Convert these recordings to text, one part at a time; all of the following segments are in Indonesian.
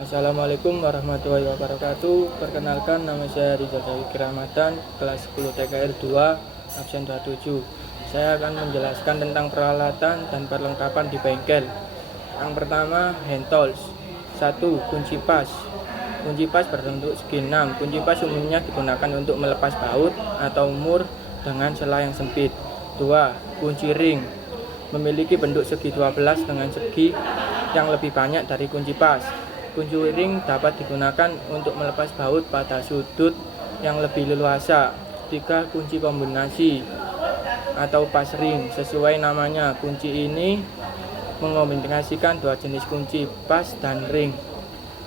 Assalamualaikum warahmatullahi wabarakatuh. Perkenalkan, nama saya Rizal Tauhid Ramadan, kelas 10 TKR 2, absen 27. Saya akan menjelaskan tentang peralatan dan perlengkapan di bengkel. Yang pertama, hand tools. 1. Kunci pas. Kunci pas berbentuk segi 6. Kunci pas umumnya digunakan untuk melepas baut atau mur dengan sela yang sempit. 2. Kunci ring. Memiliki bentuk segi 12 dengan segi yang lebih banyak dari kunci pas. Kunci ring dapat digunakan untuk melepas baut pada sudut yang lebih leluasa. 3. Kunci kombinasi atau pas ring. Sesuai namanya, kunci ini mengombinasikan dua jenis kunci, pas dan ring,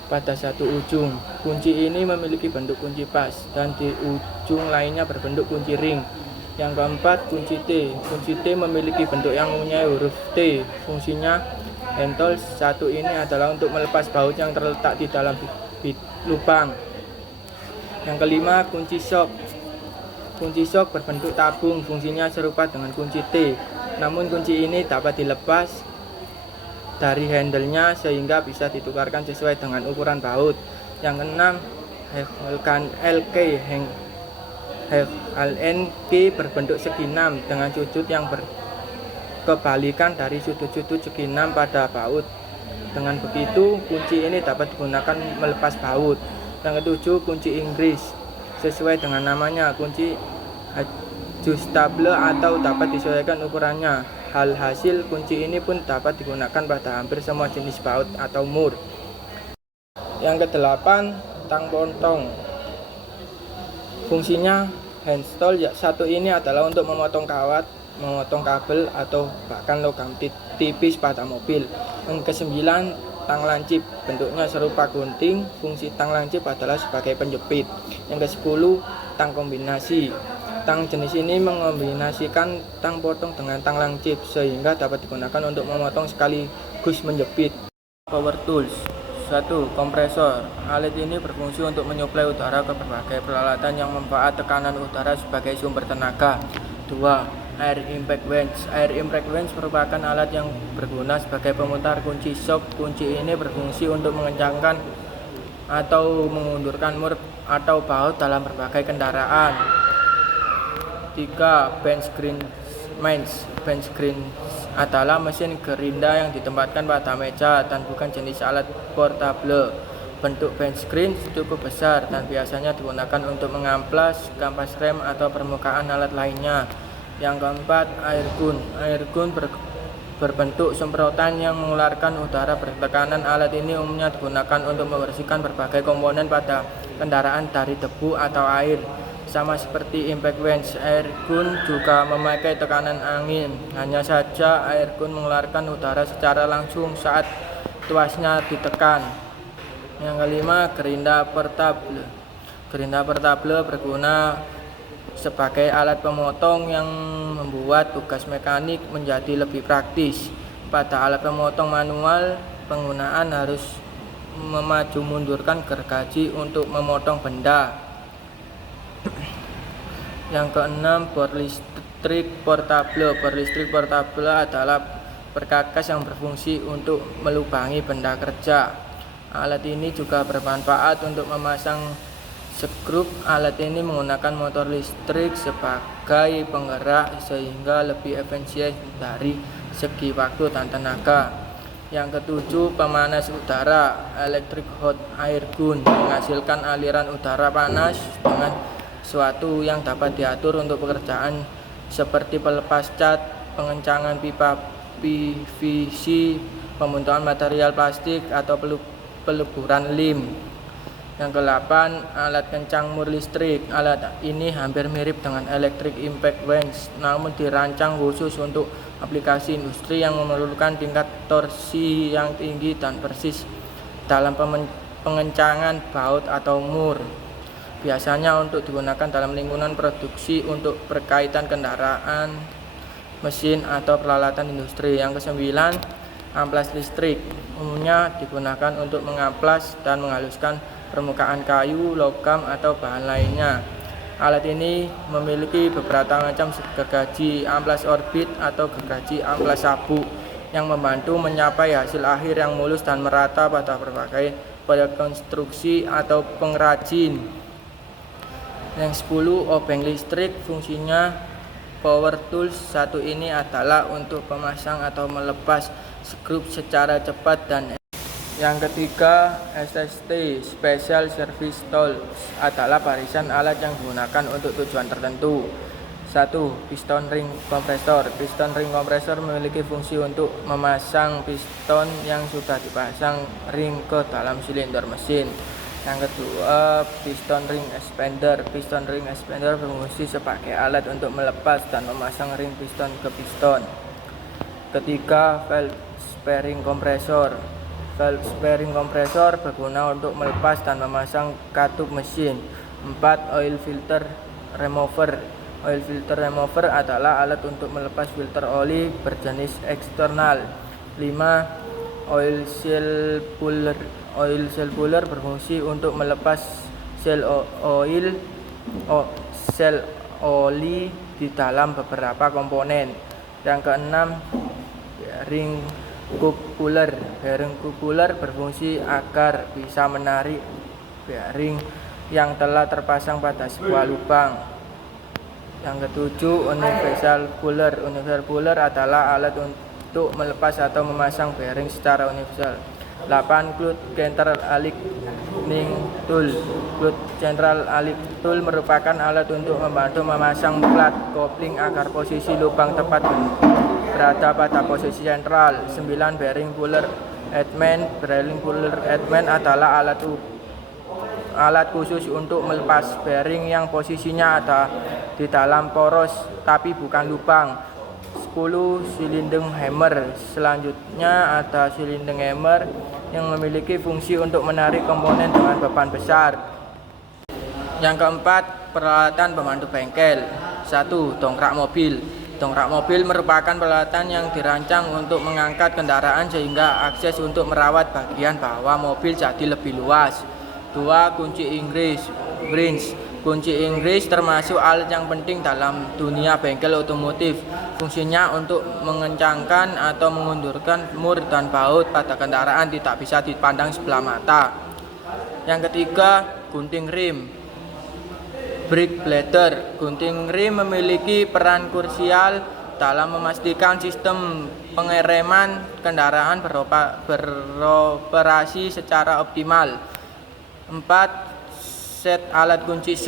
pada satu ujung. Kunci ini memiliki bentuk kunci pas dan di ujung lainnya berbentuk kunci ring. Yang keempat, kunci T. Kunci T memiliki bentuk yang mempunyai huruf T. Fungsinya hand tools satu ini adalah untuk melepas baut yang terletak di dalam lubang. Yang kelima, kunci shock. Kunci shock berbentuk tabung, fungsinya serupa dengan kunci T. Namun kunci ini dapat dilepas dari handle-nya sehingga bisa ditukarkan sesuai dengan ukuran baut. Yang keenam, LK LNK berbentuk segi 6 dengan sudut yang kebalikan dari sudut-sudut segi 6 pada baut. Dengan begitu, kunci ini dapat digunakan melepas baut. Yang ketujuh, kunci Inggris. Sesuai dengan namanya, kunci adjustable atau dapat disesuaikan ukurannya. Hasil kunci ini pun dapat digunakan pada hampir semua jenis baut atau mur. Yang kedelapan, tang potong. Fungsinya hand tool satu ini adalah untuk memotong kawat, memotong kabel atau bahkan logam tipis pada mobil. Yang kesembilan, tang lancip. Bentuknya serupa gunting. Fungsi tang lancip adalah sebagai penjepit. Yang ke-10, tang kombinasi. Tang jenis ini mengombinasikan tang potong dengan tang lancip sehingga dapat digunakan untuk memotong sekaligus menjepit. Power tools. 1. Kompresor. Alat ini berfungsi untuk menyuplai udara ke berbagai peralatan yang memanfaatkan tekanan udara sebagai sumber tenaga. 2. Air impact wrench. Air impact wrench merupakan alat yang berguna sebagai pemutar kunci shock. Kunci ini berfungsi untuk mengencangkan atau mengundurkan mur atau baut dalam berbagai kendaraan. 3. Bench grinds. Bench grinds adalah mesin gerinda yang ditempatkan pada meja dan bukan jenis alat portable. Bentuk bench grinds cukup besar dan biasanya digunakan untuk mengamplas, kampas rem atau permukaan alat lainnya. Yang keempat, air gun. Air gun berbentuk semprotan yang mengeluarkan udara bertekanan. Alat ini umumnya digunakan untuk membersihkan berbagai komponen pada kendaraan dari debu atau air. Sama seperti impact wrench, air gun juga memakai tekanan angin. Hanya saja air gun mengeluarkan udara secara langsung saat tuasnya ditekan. Yang kelima, gerinda portable. Gerinda portable berguna sebagai alat pemotong yang membuat tugas mekanik menjadi lebih praktis. Pada alat pemotong manual, penggunaan harus memaju mundurkan gergaji untuk memotong benda. Yang keenam, bor listrik portable. Bor listrik portable adalah perkakas yang berfungsi untuk melubangi benda kerja. Alat ini juga bermanfaat untuk memasang skrup. Alat ini menggunakan motor listrik sebagai penggerak sehingga lebih efisien dari segi waktu dan tenaga. Yang ketujuh, pemanas udara. Electric hot air gun menghasilkan aliran udara panas dengan suatu yang dapat diatur untuk pekerjaan seperti pelepas cat, pengencangan pipa PVC, pembuntukan material plastik atau peleburan lem. Yang ke-8, alat kencang mur listrik. Alat ini hampir mirip dengan electric impact wrench, namun dirancang khusus untuk aplikasi industri yang memerlukan tingkat torsi yang tinggi dan persis dalam pengencangan baut atau mur. Biasanya untuk digunakan dalam lingkungan produksi untuk berkaitan kendaraan, mesin, atau peralatan industri. Yang ke-9, amplas listrik. Umumnya digunakan untuk mengamplas dan menghaluskan permukaan kayu, logam, atau bahan lainnya. Alat ini memiliki beberapa macam gergaji amplas orbit atau gergaji amplas sabuk yang membantu mencapai hasil akhir yang mulus dan merata pada berbagai konstruksi atau pengrajin. Yang 10, obeng listrik. Fungsinya power tools satu ini adalah untuk memasang atau melepas skrup secara cepat dan yang ketiga, SST Special Service Tools adalah barisan alat yang digunakan untuk tujuan tertentu. 1. Piston ring kompresor. Piston ring kompresor memiliki fungsi untuk memasang piston yang sudah dipasang ring ke dalam silinder mesin. Yang kedua, piston ring expander. Piston ring expander berfungsi sebagai alat untuk melepas dan memasang ring piston ke piston. Ketiga, valve sparing kompresor. Valve sparing kompresor berguna untuk melepas dan memasang katup mesin. 4. Oil filter remover. Oil filter remover adalah alat untuk melepas filter oli berjenis eksternal. 5. Oil seal puller. Oil seal puller berfungsi untuk melepas sel oli di dalam beberapa komponen. Yang keenam, bearing cup puller. Bearing cup puller berfungsi agar bisa menarik bearing yang telah terpasang pada sebuah lubang. Yang ketujuh, universal puller. Universal puller adalah alat untuk melepas atau memasang bearing secara universal. 8. Cloth central aligning tool. Cloth central aligning tool merupakan alat untuk membantu memasang plat kopling agar posisi lubang tepat berada pada posisi sentral. 9. Bearing puller headman. Bearing puller headman adalah alat khusus untuk melepas bearing yang posisinya ada di dalam poros tapi bukan lubang. 10. Silinding hammer. Selanjutnya ada silinding hammer yang memiliki fungsi untuk menarik komponen dengan beban besar. Yang keempat, peralatan pembantu bengkel. 1. Dongkrak mobil. Dongkrak mobil merupakan peralatan yang dirancang untuk mengangkat kendaraan sehingga akses untuk merawat bagian bawah mobil jadi lebih luas. 2. Kunci Inggris. Kunci Inggris termasuk alat yang penting dalam dunia bengkel otomotif. Fungsinya untuk mengencangkan atau mengundurkan mur dan baut pada kendaraan tidak bisa dipandang sebelah mata. Yang ketiga, gunting rim. Brake bladder. Gunting rim memiliki peran krusial dalam memastikan sistem pengereman kendaraan beroperasi secara optimal. 4. Set alat kunci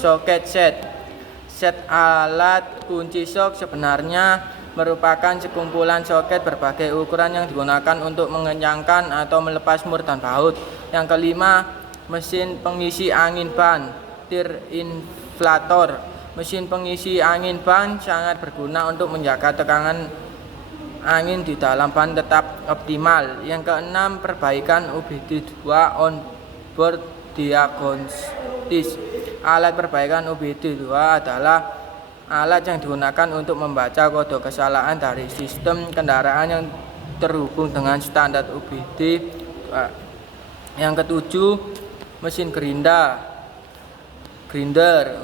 socket set. Set alat kunci shock sebenarnya merupakan sekumpulan soket berbagai ukuran yang digunakan untuk mengencangkan atau melepas mur dan baut. Yang kelima, mesin pengisi angin ban, tir inflator. Mesin pengisi angin ban sangat berguna untuk menjaga tekanan angin di dalam ban tetap optimal. Yang keenam, perbaikan OBD2 onboard diagnostis. Alat perbaikan OBD2 adalah alat yang digunakan untuk membaca kode kesalahan dari sistem kendaraan yang terhubung dengan standar OBD. Yang ketujuh, mesin grinder.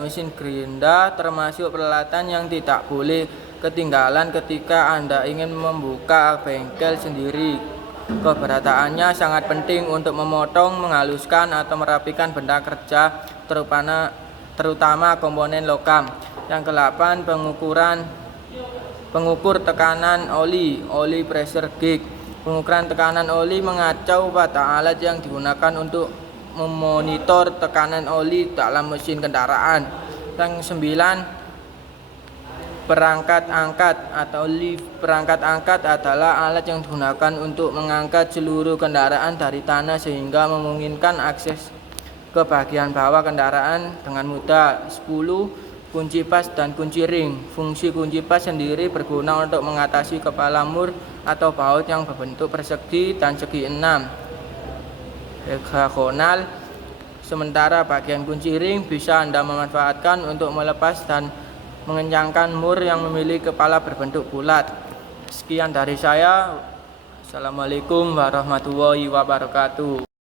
Mesin grinder termasuk peralatan yang tidak boleh ketinggalan ketika Anda ingin membuka bengkel sendiri. Keberadaannya sangat penting untuk memotong, menghaluskan, atau merapikan benda kerja, terutama komponen logam. Yang ke-8, pengukur tekanan oli pressure gauge. Pengukuran tekanan oli mengacu pada alat yang digunakan untuk memonitor tekanan oli dalam mesin kendaraan. Yang 9, perangkat angkat atau lift. Perangkat angkat adalah alat yang digunakan untuk mengangkat seluruh kendaraan dari tanah sehingga memungkinkan akses ke bagian bawah kendaraan dengan mudah. 10. Kunci pas dan kunci ring. Fungsi kunci pas sendiri berguna untuk mengatasi kepala mur atau baut yang berbentuk persegi dan segi 6 heksagonal. Sementara bagian kunci ring bisa Anda manfaatkan untuk melepas dan mengencangkan mur yang memiliki kepala berbentuk bulat. Sekian dari saya. Assalamualaikum warahmatullahi wabarakatuh.